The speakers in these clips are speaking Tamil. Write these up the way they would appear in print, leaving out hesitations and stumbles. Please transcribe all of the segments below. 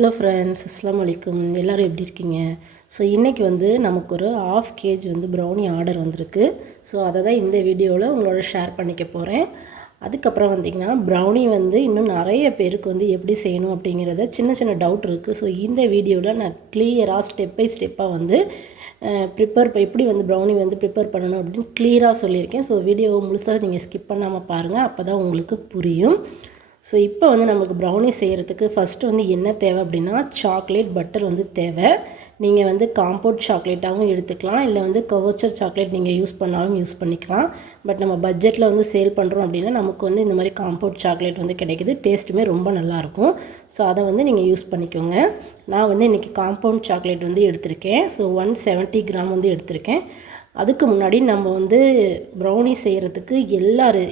ஹலோ ஃப்ரெண்ட்ஸ், அஸ்ஸலாமு அலைக்கும். எல்லோரும் எப்படி இருக்கீங்க? ஸோ இன்றைக்கி வந்து நமக்கு ஒரு 1/2 kg வந்து ப்ரௌனி ஆர்டர் வந்திருக்கு. ஸோ அதை தான் இந்த வீடியோவில் உங்களோட ஷேர் பண்ணிக்க போகிறேன். அதுக்கப்புறம் பார்த்திங்கன்னா ப்ரௌனி வந்து இன்னும் நிறைய பேருக்கு வந்து எப்படி செய்யணும் அப்படிங்கிறத சின்ன சின்ன டவுட் இருக்குது. ஸோ இந்த வீடியோவில் நான் கிளியராக ஸ்டெப் பை ஸ்டெப்பாக வந்து எப்படி வந்து ப்ரௌனி வந்து ப்ரிப்பேர் பண்ணணும் அப்படின்னு கிளியராக சொல்லியிருக்கேன். ஸோ வீடியோவை முழுசாக நீங்கள் ஸ்கிப் பண்ணாமல் பாருங்கள், அப்போ தான் உங்களுக்கு புரியும். ஸோ இப்போ வந்து நமக்கு ப்ரௌனி செய்கிறதுக்கு ஃபஸ்ட்டு வந்து என்ன தேவை அப்படின்னா, சாக்லேட் பட்டர் வந்து தேவை. நீங்கள் வந்து காம்பவுண்ட் சாக்லேட்டாகவும் எடுத்துக்கலாம், இல்லை வந்து கவர்ச்சர் சாக்லேட் நீங்கள் யூஸ் பண்ணாலும் யூஸ் பண்ணிக்கலாம். பட் நம்ம பட்ஜெட்டில் வந்து சேல் பண்ணுறோம் அப்படின்னா நமக்கு வந்து இந்த மாதிரி காம்பவுண்ட் சாக்லேட் வந்து கிடைக்கிது. டேஸ்ட்டுமே ரொம்ப நல்லாயிருக்கும். ஸோ அதை வந்து நீங்கள் யூஸ் பண்ணிக்கோங்க. நான் வந்து இன்றைக்கி காம்பவுண்ட் சாக்லேட் வந்து எடுத்திருக்கேன். ஸோ 170 கிராம் வந்து எடுத்திருக்கேன். அதுக்கு முன்னாடி நம்ம வந்து ப்ரௌனி செய்கிறதுக்கு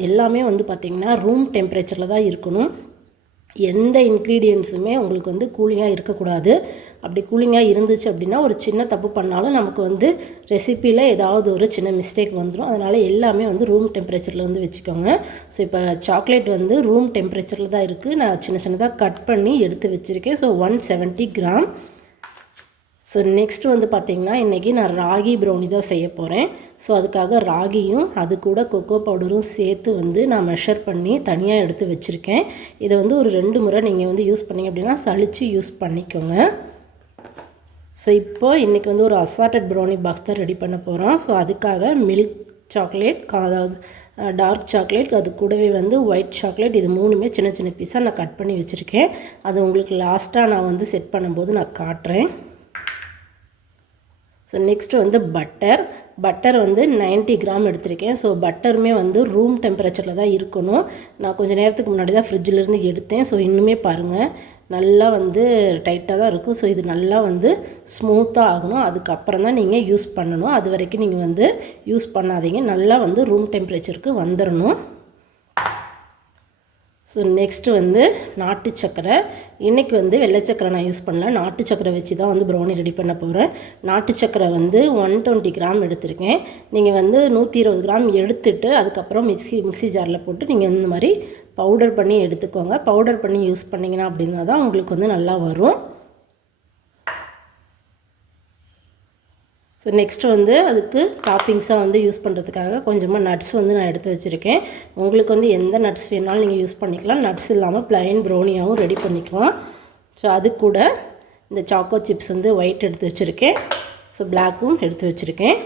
எல்லாமே வந்து பார்த்திங்கன்னா ரூம் டெம்பரேச்சரில் தான் இருக்கணும். எந்த இன்க்ரீடியன்ஸுமே உங்களுக்கு வந்து கூலிங்காக இருக்கக்கூடாது. அப்படி கூலிங்காக இருந்துச்சு அப்படின்னா ஒரு சின்ன தப்பு பண்ணாலும் நமக்கு வந்து ரெசிப்பியில் ஏதாவது ஒரு சின்ன மிஸ்டேக் வந்துடும். அதனால் எல்லாமே வந்து ரூம் டெம்பரேச்சரில் வந்து வச்சுக்கோங்க. ஸோ இப்போ சாக்லேட் வந்து ரூம் டெம்பரேச்சரில் தான் இருக்குது. நான் சின்ன சின்னதாக கட் பண்ணி எடுத்து வச்சுருக்கேன். So 170 gram. ஸோ நெக்ஸ்ட்டு வந்து பார்த்திங்கன்னா இன்றைக்கி நான் ராகி ப்ரௌனி தான் செய்ய போகிறேன். ஸோ அதுக்காக ராகியும் அது கூட கொக்கோ பவுடரும் சேர்த்து வந்து நான் மெஷர் பண்ணி தனியாக எடுத்து வச்சுருக்கேன். இதை வந்து ஒரு 2 முறை நீங்கள் வந்து யூஸ் பண்ணிங்க அப்படின்னா சளிச்சு யூஸ் பண்ணிக்கோங்க. ஸோ இப்போது இன்றைக்கி வந்து ஒரு அசார்டட் ப்ரௌனி பாக்ஸ் தான் ரெடி பண்ண போகிறோம். ஸோ அதுக்காக மில்க் சாக்லேட், அதாவது டார்க் சாக்லேட், அது கூடவே வந்து ஒயிட் சாக்லேட், இது 3மே சின்ன சின்ன பீஸாக நான் கட் பண்ணி வச்சுருக்கேன். அது உங்களுக்கு லாஸ்ட்டாக நான் வந்து செட் பண்ணும்போது நான் காட்டுறேன். ஸோ நெக்ஸ்ட்டு வந்து பட்டர் வந்து 90 கிராம் எடுத்திருக்கேன். ஸோ பட்டருமே வந்து ரூம் டெம்பரேச்சரில் தான் இருக்கணும். நான் கொஞ்சம் நேரத்துக்கு முன்னாடி தான் ஃப்ரிட்ஜிலேருந்து எடுத்தேன். ஸோ இன்னுமே பாருங்கள் நல்லா வந்து டைட்டாக தான் இருக்கும். ஸோ இது நல்லா வந்து ஸ்மூத்தாக ஆகணும். அதுக்கப்புறம் தான் நீங்கள் யூஸ் பண்ணணும். அது வரைக்கும் நீங்கள் வந்து யூஸ் பண்ணாதீங்க. நல்லா வந்து ரூம் டெம்பரேச்சருக்கு வந்துடணும். ஸோ நெக்ஸ்ட்டு வந்து நாட்டு சக்கரை. இன்றைக்கி வந்து வெள்ளை சக்கரை நான் யூஸ் பண்ணல, நாட்டு சக்கரை வச்சு தான் வந்து ப்ரௌனி ரெடி பண்ண போகிறேன். நாட்டு சக்கரை வந்து 120 கிராம் எடுத்திருக்கேன். நீங்கள் வந்து 120 கிராம் எடுத்துட்டு அதுக்கப்புறம் மிக்ஸி ஜாரில் போட்டு நீங்கள் இந்த மாதிரி பவுடர் பண்ணி எடுத்துக்கோங்க. பவுடர் பண்ணி யூஸ் பண்ணிங்கன்னா அப்படின்னா தான் உங்களுக்கு வந்து நல்லா வரும். ஸோ நெக்ஸ்ட்டு வந்து அதுக்கு டாப்பிங்ஸாக வந்து யூஸ் பண்ணுறதுக்காக கொஞ்சமாக நட்ஸ் வந்து நான் எடுத்து வச்சுருக்கேன். உங்களுக்கு வந்து எந்த நட்ஸ் வேணாலும் நீங்கள் யூஸ் பண்ணிக்கலாம். நட்ஸ் இல்லாமல் ப்ளைன் ப்ரௌனியாகவும் ரெடி பண்ணிக்கலாம். ஸோ அது கூட இந்த சாக்கோ சிப்ஸ் வந்து ஒயிட் எடுத்து வச்சுருக்கேன். ஸோ பிளாக்கும் எடுத்து வச்சுருக்கேன்.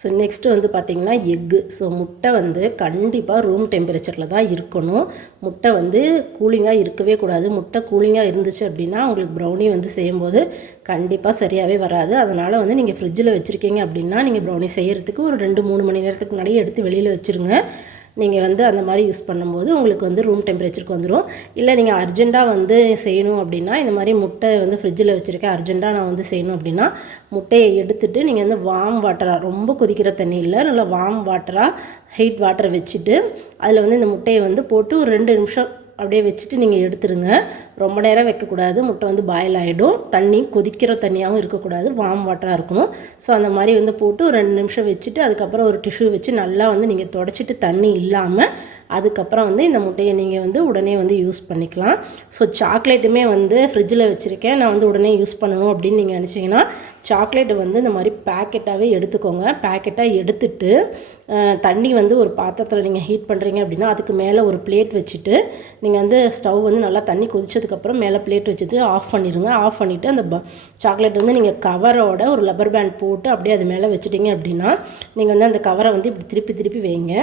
ஸோ நெக்ஸ்ட்டு வந்து பார்த்திங்கன்னா எக்கு. ஸோ முட்டை வந்து கண்டிப்பாக ரூம் டெம்பரேச்சரில் தான் இருக்கணும். முட்டை வந்து கூலிங்காக இருக்கவே கூடாது. முட்டை கூலிங்காக இருந்துச்சு அப்படின்னா உங்களுக்கு ப்ரௌனி வந்து செய்யும்போது கண்டிப்பாக சரியாகவே வராது. அதனால் வந்து நீங்கள் ஃப்ரிட்ஜில் வச்சுருக்கீங்க அப்படின்னா நீங்கள் ப்ரௌனி செய்கிறதுக்கு ஒரு 2-3 மணி நேரத்துக்கு முன்னாடியே எடுத்து வெளியில் வச்சுருங்க. நீங்கள் வந்து அந்த மாதிரி யூஸ் பண்ணும்போது உங்களுக்கு வந்து ரூம் டெம்பரேச்சருக்கு வந்துடும். இல்லை நீங்கள் அர்ஜெண்ட்டாக வந்து செய்யணும் அப்படின்னா இந்த மாதிரி முட்டை வந்து ஃப்ரிட்ஜில் வச்சுருக்கேன், அர்ஜெண்ட்டாக நான் வந்து செய்யணும் அப்படின்னா முட்டையை எடுத்துகிட்டு நீங்கள் வந்து வார்ம் வாட்டராக, ரொம்ப கொதிக்கிற தண்ணி இல்லை, நல்லா வார்ம் வாட்டராக ஹீட் வாட்டரை வச்சுட்டு அதில் வந்து இந்த முட்டையை வந்து போட்டு ஒரு 2 நிமிஷம் அப்படியே வச்சுட்டு நீங்கள் எடுத்துருங்க. ரொம்ப நேரம் வைக்கக்கூடாது, முட்டை வந்து பாயில் ஆகிடும். தண்ணி கொதிக்கிற தண்ணியாகவும் இருக்கக்கூடாது, வார்ம் வாட்டராக இருக்கணும். ஸோ அந்த மாதிரி வந்து போட்டு ஒரு 2 நிமிஷம் வச்சுட்டு அதுக்கப்புறம் ஒரு டிஷ்யூ வச்சு நல்லா வந்து நீங்கள் தொடச்சிட்டு தண்ணி இல்லாமல் அதுக்கப்புறம் வந்து இந்த முட்டையை நீங்கள் வந்து உடனே வந்து யூஸ் பண்ணிக்கலாம். ஸோ சாக்லேட்டுமே வந்து ஃப்ரிட்ஜில் வச்சுருக்கேன், நான் வந்து உடனே யூஸ் பண்ணணும் அப்படின்னு நீங்கள் நினச்சிங்கன்னா சாக்லேட்டு வந்து இந்த மாதிரி பேக்கெட்டாகவே எடுத்துக்கோங்க. பேக்கெட்டாக எடுத்துட்டு தண்ணி வந்து ஒரு பாத்திரத்தில் நீங்கள் ஹீட் பண்ணுறீங்க அப்படின்னா அதுக்கு மேலே ஒரு பிளேட் வச்சுட்டு நீங்கள் வந்து ஸ்டவ் வந்து நல்லா தண்ணி கொதிச்சதுக்கப்புறம் மேலே பிளேட் வச்சுட்டு ஆஃப் பண்ணிடுங்க. ஆஃப் பண்ணிவிட்டு அந்த சாக்லேட் வந்து நீங்கள் கவரோட ஒரு லப்பர் பேண்ட் போட்டு அப்படியே அது மேலே வச்சுட்டிங்க அப்படின்னா நீங்கள் வந்து அந்த கவரை வந்து இப்படி திருப்பி வைங்க.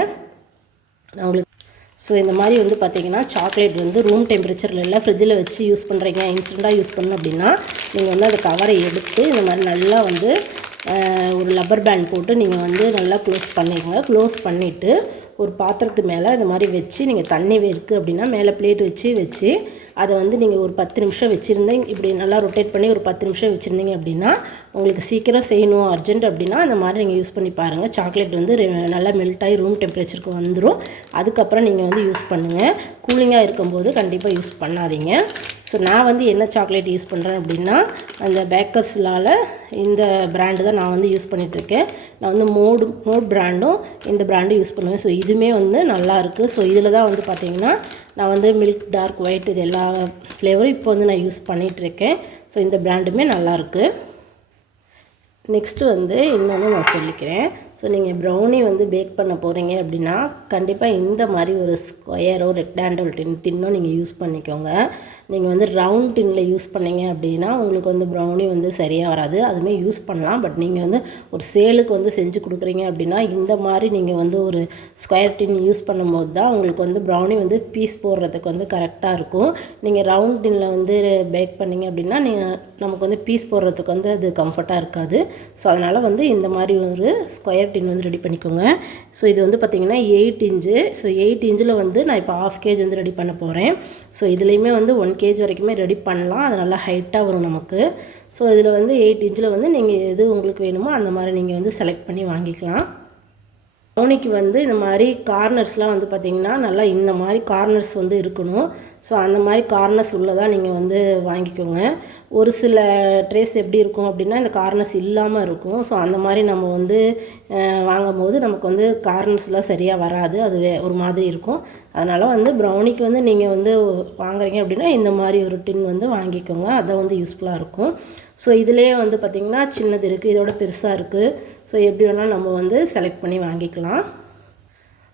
உங்களுக்கு ஸோ இந்த மாதிரி வந்து பார்த்திங்கன்னா சாக்லேட் வந்து ரூம் டெம்பரேச்சரில் இல்லை, ஃப்ரிட்ஜில் வச்சு யூஸ் பண்ணுறீங்க, இன்ஸ்டண்ட்டாக யூஸ் பண்ணணும் அப்படின்னா நீங்கள் வந்து அந்த கவரை எடுத்து இந்த மாதிரி நல்லா வந்து ஒரு லப்பர் பேண்ட் போட்டு நீங்கள் வந்து நல்லா க்ளோஸ் பண்ணிடுங்க. க்ளோஸ் பண்ணிவிட்டு ஒரு பாத்திரத்து மேலே இந்த மாதிரி வச்சு நீங்கள் தண்ணி இருக்குது அப்படின்னா மேலே பிளேட் வச்சு அதை வந்து நீங்கள் ஒரு 10 நிமிஷம் வச்சுருந்தீங்க, இப்படி நல்லா ரொட்டேட் பண்ணி ஒரு 10 நிமிஷம் வச்சுருந்தீங்க அப்படின்னா உங்களுக்கு சீக்கிரம் செய்யணும் அர்ஜென்ட் அப்படின்னா அந்த மாதிரி நீங்கள் யூஸ் பண்ணி பாருங்கள். சாக்லேட் வந்து நல்லா மெல்ட் ஆகி ரூம் டெம்பரேச்சருக்கு வந்துடும். அதுக்கப்புறம் நீங்கள் வந்து யூஸ் பண்ணுங்கள். கூலிங்காக இருக்கும்போது கண்டிப்பாக யூஸ் பண்ணாதீங்க. ஸோ நான் வந்து என்ன சாக்லேட் யூஸ் பண்ணுறேன் அப்படின்னா அந்த பேக்கர்ஸ்லால் இந்த பிராண்டு தான் நான் வந்து யூஸ் பண்ணிகிட்ருக்கேன். நான் வந்து மோட் பிராண்டும் இந்த பிராண்டும் யூஸ் பண்ணுவேன். ஸோ இதுவுமே வந்து நல்லாயிருக்கு. ஸோ இதில் தான் வந்து பார்த்திங்கன்னா நான் வந்து மில்க் டார்க் ஒயிட் இது எல்லா ஃப்ளேவரும் இப்போ வந்து நான் யூஸ் பண்ணிகிட்ருக்கேன். ஸோ இந்த பிராண்டுமே நல்லாயிருக்கு. நெக்ஸ்ட்டு வந்து இன்னொன்று நான் சொல்லிக்கிறேன். ஸோ நீங்கள் ப்ரௌனி வந்து பேக் பண்ண போகிறீங்க அப்படின்னா கண்டிப்பாக இந்த மாதிரி ஒரு ஸ்கொயரோ ரெக்டாங்கிள் டின்னோ நீங்கள் யூஸ் பண்ணிக்கோங்க. நீங்கள் வந்து ரவுண்ட் டின்னில் யூஸ் பண்ணிங்க அப்படின்னா உங்களுக்கு வந்து ப்ரௌனி வந்து சரியாக வராது. அதுவுமே யூஸ் பண்ணலாம். பட் நீங்கள் வந்து ஒரு சேலுக்கு வந்து செஞ்சு கொடுக்குறீங்க அப்படின்னா இந்த மாதிரி நீங்கள் வந்து ஒரு ஸ்கொயர் டின் யூஸ் பண்ணும்போது தான் உங்களுக்கு வந்து ப்ரௌனி வந்து பீஸ் போடுறதுக்கு வந்து கரெக்டாக இருக்கும். நீங்கள் ரவுண்ட் டின்னில் வந்து பேக் பண்ணிங்க அப்படின்னா நமக்கு வந்து பீஸ் போடுறதுக்கு வந்து அது கம்ஃபர்ட்டாக இருக்காது. ஸோ அதனால் வந்து இந்த மாதிரி ஒரு ஸ்கொயர் டின் வந்து ரெடி பண்ணிக்கோங்க. ஸோ இது வந்து பார்த்திங்கன்னா 8 இன்ச்சு. ஸோ 8 இன்ச்சில் வந்து நான் இப்போ 1/2 kg வந்து ரெடி பண்ண போகிறேன். ஸோ இதுலேயுமே வந்து 1 kg வரைக்குமே ரெடி பண்ணலாம். அது நல்லா ஹைட்டாக வரும் நமக்கு. ஸோ இதில் வந்து 8 இன்ச்சில் வந்து நீங்கள் எது உங்களுக்கு வேணுமோ அந்த மாதிரி நீங்கள் வந்து செலக்ட் பண்ணி வாங்கிக்கலாம். ப்ரௌனிக்கு வந்து இந்த மாதிரி கார்னர்ஸ்லாம் வந்து பார்த்திங்கன்னா நல்லா இந்த மாதிரி கார்னர்ஸ் வந்து இருக்கணும். ஸோ அந்த மாதிரி கார்னர்ஸ் உள்ளதாக நீங்கள் வந்து வாங்கிக்கோங்க. ஒரு சில ட்ரேஸ் எப்படி இருக்கும் அப்படின்னா இந்த கார்னர்ஸ் இல்லாமல் இருக்கும். ஸோ அந்த மாதிரி நம்ம வந்து வாங்கும்போது நமக்கு வந்து கார்னர்ஸ்லாம் சரியாக வராது. அது ஒரு மாதிரி இருக்கும். அதனால் வந்து ப்ரௌனிக்கு வந்து நீங்கள் வந்து வாங்குறீங்க அப்படின்னா இந்த மாதிரி ஒரு டின் வந்து வாங்கிக்கோங்க. அதை வந்து யூஸ்ஃபுல்லாக இருக்கும். ஸோ இதிலே வந்து பார்த்திங்கன்னா சின்னது இருக்குது, இதோட பெருசாக இருக்குது. ஸோ எப்படி வேணாலும் நம்ம வந்து செலக்ட் பண்ணி வாங்கிக்கலாம்.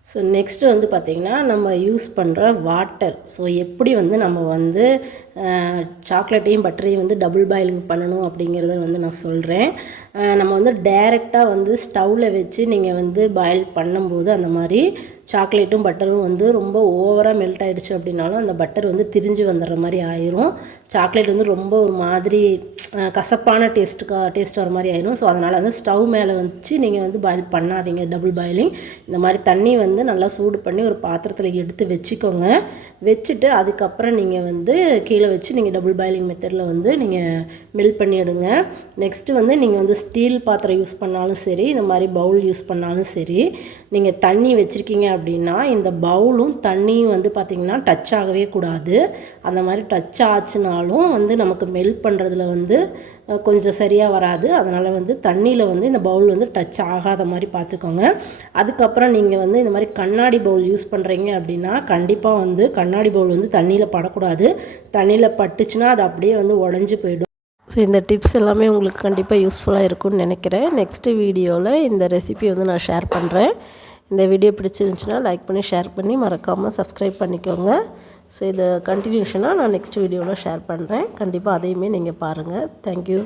ஸோ நெக்ஸ்ட்டு வந்து பார்த்திங்கன்னா நம்ம யூஸ் பண்ணுற வாட்டர். ஸோ எப்படி வந்து நம்ம வந்து சாக்லேட்டையும் பட்டரையும் வந்து டபுள் பாயிலிங் பண்ணணும் அப்படிங்கிறத வந்து நான் சொல்கிறேன். நம்ம வந்து டைரெக்டாக வந்து ஸ்டவ்வில் வச்சு நீங்கள் வந்து பாயில் பண்ணும்போது அந்த மாதிரி சாக்லேட்டும் பட்டரும் வந்து ரொம்ப ஓவராக மெல்ட் ஆகிடுச்சு அப்படின்னாலும் அந்த பட்டர் வந்து திரிஞ்சு வந்துடுற மாதிரி ஆயிரும். சாக்லேட் வந்து ரொம்ப ஒரு மாதிரி கசப்பான டேஸ்ட் வர மாதிரி ஆயிரும். ஸோ அதனால் வந்து ஸ்டவ் மேலே வச்சு நீங்கள் வந்து பாயில் பண்ணாதீங்க டபுள் பாயிலிங். இந்த மாதிரி தண்ணி வந்து நல்லா சூடு பண்ணி ஒரு பாத்திரத்தில் எடுத்து வச்சுக்கோங்க. வச்சுட்டு அதுக்கப்புறம் நீங்கள் வந்து கீழே வச்சு நீங்கள் டபுள் பாயிலிங் மெத்தடில் வந்து நீங்கள் மெல்ட் பண்ணி எடுங்க. நெக்ஸ்ட்டு வந்து நீங்கள் வந்து ஸ்டீல் பாத்திரம் யூஸ் பண்ணாலும் சரி, இந்த மாதிரி பவுல் யூஸ் பண்ணாலும் சரி, நீங்கள் தண்ணி வச்சுருக்கீங்க அப்படின்னா இந்த பவுலும் தண்ணியும் வந்து பார்த்திங்கன்னா டச் ஆகவே கூடாது. அந்த மாதிரி டச் ஆச்சுனாலும் வந்து நமக்கு மெல்ட் பண்ணுறதுல வந்து கொஞ்சம் சரியாக வராது. அதனால் வந்து தண்ணியில் வந்து இந்த பவுல் வந்து டச் ஆகாத மாதிரி பார்த்துக்கோங்க. அதுக்கப்புறம் நீங்கள் வந்து இந்த மாதிரி கண்ணாடி பவுல் யூஸ் பண்ணுறீங்க அப்படின்னா கண்டிப்பாக வந்து கண்ணாடி பவுல் வந்து தண்ணியில் படக்கூடாது. தண்ணியில் பட்டுச்சுன்னா அது அப்படியே வந்து உடஞ்சி போயிடும். ஸோ இந்த டிப்ஸ் எல்லாமே உங்களுக்கு கண்டிப்பாக யூஸ்ஃபுல்லாக இருக்கும்னு நினைக்கிறேன். நெக்ஸ்ட்டு வீடியோவில் இந்த ரெசிபி வந்து நான் ஷேர் பண்ணுறேன். இந்த வீடியோ பிடிச்சிருந்துச்சுன்னா லைக் பண்ணி ஷேர் பண்ணி மறக்காமல் சப்ஸ்கிரைப் பண்ணிக்கோங்க. ஸோ இதை கண்டினியூஷனாக நான் நெக்ஸ்ட் வீடியோவில் ஷேர் பண்ணுறேன். கண்டிப்பாக அதையுமே நீங்கள் பாருங்கள். தேங்க்யூ.